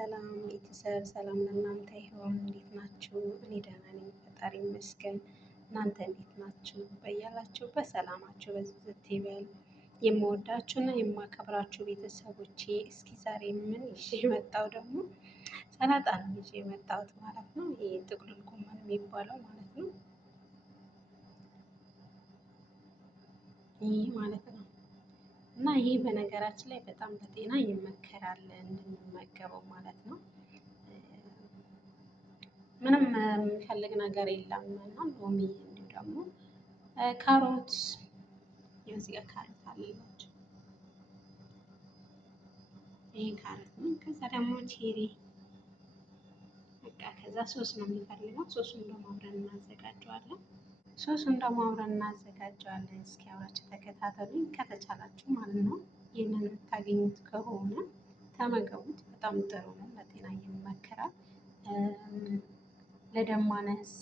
ሰላም ቤተሰብ፣ ሰላም ለእናንተ ይሁን። እንዴት ናችሁ? እኔ ደህና ነኝ፣ ፈጣሪ ይመስገን። እናንተ እንዴት ናችሁ? በያላችሁበት ሰላማችሁ በዝት ይበል። የምወዳችሁና የማከብራችሁ ቤተሰቦቼ፣ እስኪ ዛሬ ምን ይዤ መጣሁ? ደግሞ ሰላጣ ነው ይዤ የመጣሁት ማለት ነው። ይሄ ጥቅልል ጎመን የሚባለው ማለት ነው። ይህ ማለት ነው እና ይሄ በነገራችን ላይ በጣም ለጤና ይመከራል እንድንመገበው ማለት ነው። ምንም የሚፈልግ ነገር የለም እና ሎሚ እንዲሁ ደግሞ ካሮት እዚህ ጋር ካሮት አለላቸው። ይሄ ካሮት ነው። ከዛ ደግሞ ቼሪ በቃ ከዛ ሶስ ነው የሚፈልገው። ሶሱን ደግሞ አብረን እናዘጋጀዋለን። እስኪ አብራችሁ ተከታተሉኝ ከተቻላችሁ ማለት ነው። ይህንን የምታገኙት ከሆነ ተመገቡት። በጣም ጥሩ ነው፣ ለጤና ይመከራል። ለደም ማነስ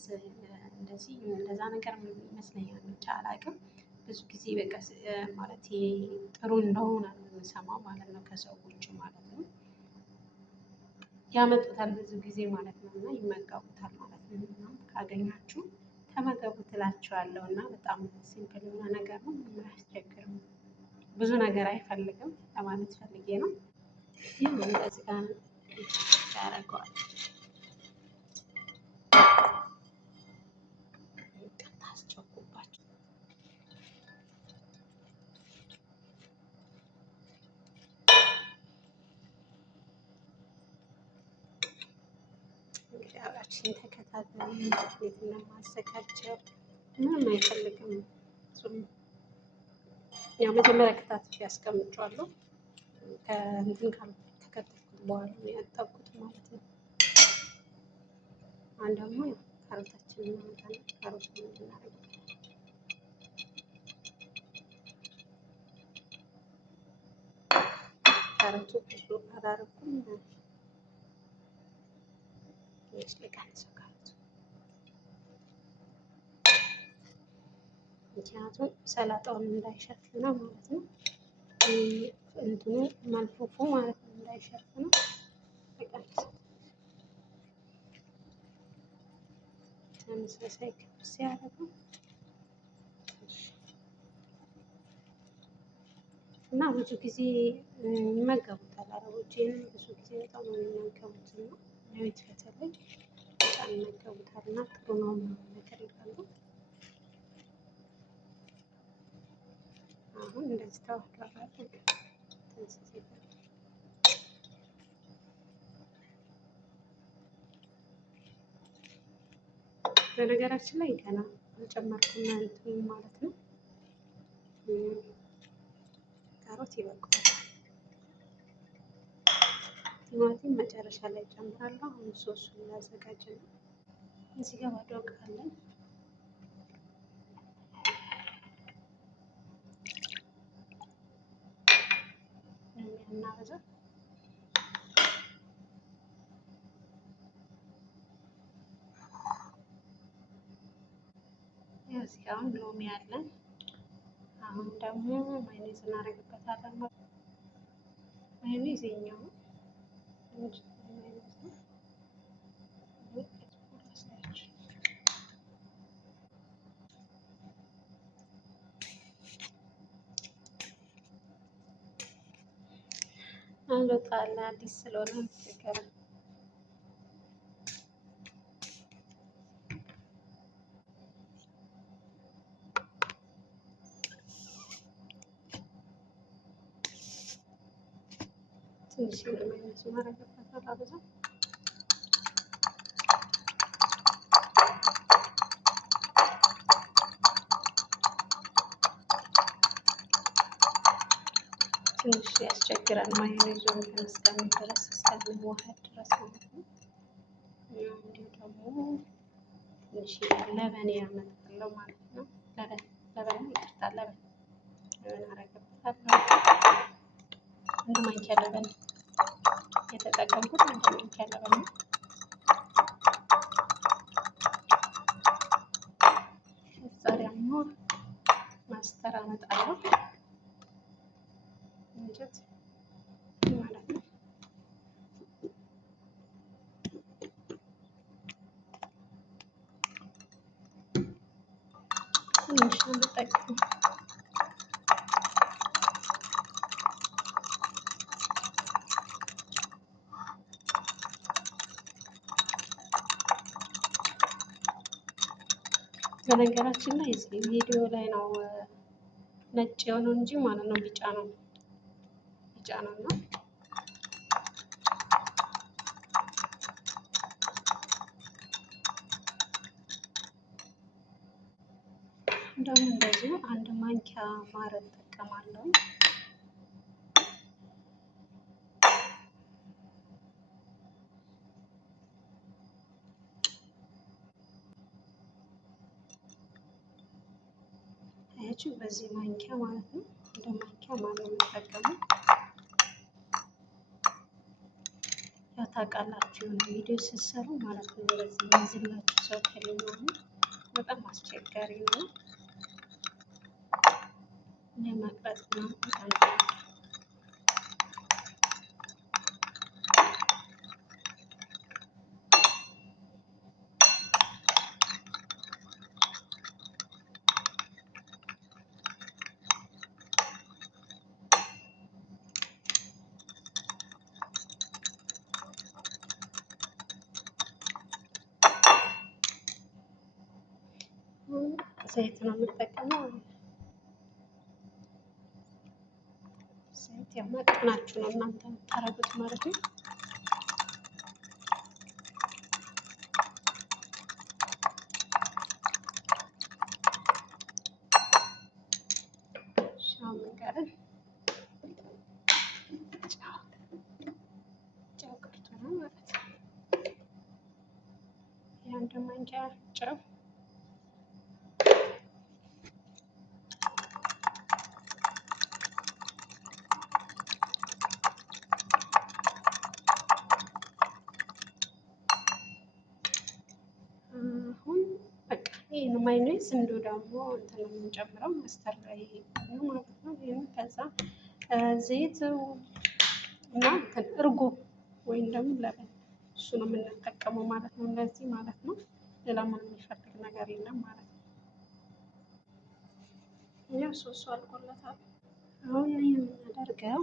እንደዚህ እንደዛ ነገር ይመስለኛል፣ ብቻ አላውቅም። ብዙ ጊዜ በቃ ማለት ጥሩ እንደሆነ የምሰማው ማለት ነው ከሰዎቹ ማለት ነው። ያመጡታል ብዙ ጊዜ ማለት ነው እና ይመገቡታል ማለት ነው። እና ካገኛችሁ ተመገቡ ትላችኋለሁ። እና በጣም ሲምፕል የሆነ ነገር ነው፣ ምንም አያስቸግርም፣ ብዙ ነገር አይፈልግም ለማለት ፈልጌ ነው። ይህ እንደዚህ ጋር ያደርገዋል። ታስቸኩባቸው እንግዲህ አብራችን ተከታተሉ። እንዴት እንደማዘጋጀው ምንም አይፈልግም። ያው መጀመሪያ ከታትፌ ያስቀምጫለሁ። ከእንትን ከከተፍኩት በኋላ ነው ያጠብኩት ማለት ነው። አሁን ደግሞ ካሮታችንን እናመጣለን። ካሮቱን እናደርጋለን። ካሮቱ ብዙ አላረኩም፣ ትንሽ ልቀንሰው ካሮቱ፣ ምክንያቱም ሰላጣውን እንዳይሸፍነው ማለት ነው። እንትኑ መልፉፉ ማለት ነው እንዳይሸፍነው ልቀንሰው። ተመሳሳይ ክብ ሲያደርገው እና ብዙ ጊዜ ይመገቡታል አረቦች። ይህንን ብዙ ጊዜ በጣም ነው የሚመገቡት እና ለቤት በተለይ በጣም ይመገቡታል እና ጥሩ ነው ምናምን ነገር ይላሉ። አሁን እንደዚህ ተዋህዷል። በነገራችን ላይ ገና አልጨመርኩም እንትን ማለት ነው። ካሮት ይበቃዋል። ቲማቲም መጨረሻ ላይ ጨምራለሁ። አሁን ሶሱን ላዘጋጅ ነው። እዚህ ጋር ባዶ ዕቃ አለን። እናበዛው እዚህ ጋር አሁን ሎሚ አለን። አሁን ደግሞ ማዮኔዝ እናደርግበታለን። ማዮኔዝ የኛው አልወጣለ አዲስ ስለሆነ ተከረ ትንሽ ማዮኔዝ ማረግበታል። አበዛ ትንሽ ያስቸግራል ማዮኔዙ እስከሚደርስ እስከሚዋሃድ ድረስ ማለት ነው። እንዲሁ ደግሞ ትንሽ ለበን ያመጣለው ማለት ነው። ለበን ይቅርታ፣ ለበን አረግበታለሁ። አንድ ማንኪያ ለበን የተጠቀምኩት፣ አንድ ማንኪያ ለበን ነው። እዛ ደግሞ ማስተር አመጣለሁ እንጨት ማለት ነው። ትንሽ ነው የምጠቀመው። በነገራችን ላይ እዚህ ቪዲዮ ላይ ነው ነጭ የሆነው እንጂ ማለት ነው ቢጫ ነው እና ደግሞ እንደዚሁ አንድ ማንኪያ ማር እጠቀማለሁ። አያችሁ፣ በዚህ ማንኪያ ማለት ነው እንደ ማንኪያ ማር ነው የምጠቀመው። ያው ታውቃላችሁ የሆነ ቪዲዮ ስትሰሩ ማለት ነው እንደዚህ የሚይዝላችሁ ሰው ከሌለ በጣም አስቸጋሪ ነው ለመቅረጽ ነው። ዘይት ነው የምጠቀመው። ዘይት ያመጥናችሁ ነው እናንተ የምታረጉት ማለት ነው። ጨው ቀርቶ ነው ማለት ነው። የአንድ ማንኪያ ጨው ማይነስ እንዶ ደግሞ እንትን የምንጨምረው ማስተር ላይ ነው ማለት ነው። ይሄን ከዛ ዘይት እና እርጎ ወይም ደግሞ ለበን እሱ ነው የምንጠቀመው ማለት ነው። እንደዚህ ማለት ነው። ሌላ ምንም የሚፈልግ ነገር የለም ማለት ነው። ያው ሶሱ አልቆለታል። አሁን የምናደርገው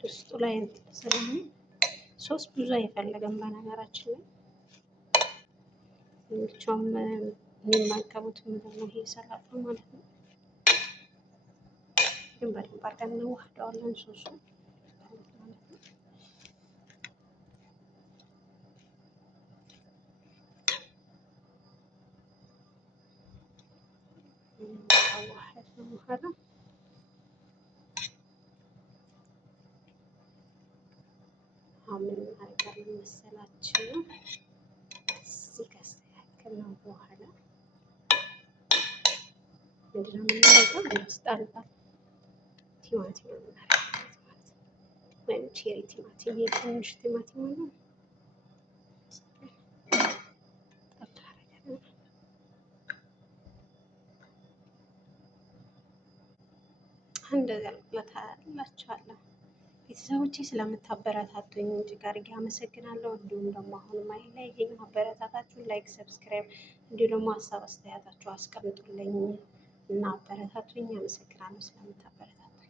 ውስጡ ላይ ስለሆነ ሶስ ብዙ አይፈልግም። በነገራችን ላይ ብቻውም የሚመገቡት ምንድን ነው ይሄ ሰላጣ ማለት ነው። ግን በደንብ አድርገን እንዋህደዋለን ሶሱ ማለት ነው። ካዋህድነው በኋላ አሁን ምን እናደርጋለን መሰላችሁ? እዚህ ካስተካከልነው በኋላ ምንድን ነው የምናደርገው? ያስጣላል ቲማቲም እናደርጋለን ማለት ነው። ወይም ቼሪ ቲማቲም የትንሽ ቲማቲም ነው። እንደዚህ አልኩላችኋለሁ። ቤተሰቦቼ ስለምታበረታቱኝ እጅግ አድርጌ አመሰግናለሁ። እንዲሁም ደግሞ አሁንም አይለየኝ ማበረታታችሁን፣ ላይክ፣ ሰብስክራይብ እንዲሁም ደግሞ ሀሳብ አስተያየታችሁ አስቀምጡልኝ እና አበረታቱኝ። አመሰግናለሁ ስለምታበረታቱ።